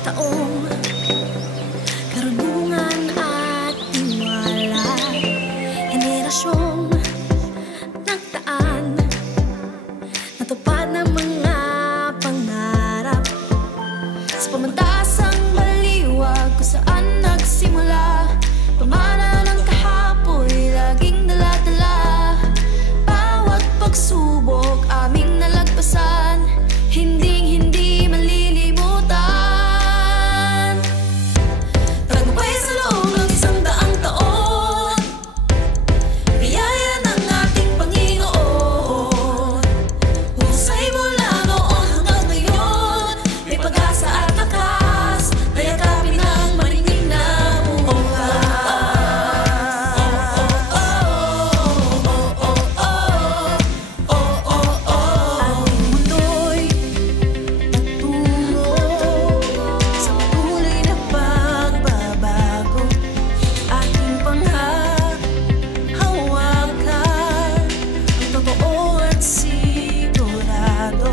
taong karunungan at tiwala, henerasyong nagdaan, natupad ng mga pangarap sa pamantasang baliwag kung saan nagsimula. Pamana ng kahapoy, laging dala-dala, bawat pagsubok aming nalagpasan, hindi malilimutan. Tagumpay sa loob ng 100 taon, biyaya ng ating Panginoon. Husay mula noon hanggang ngayon, may pag-asa at lakas na yakapin ang maningning na bukas. Ating mundo'y nagtungo sa patuloy na pagbabago. Ating panghahawakan ang totoo at sigurado.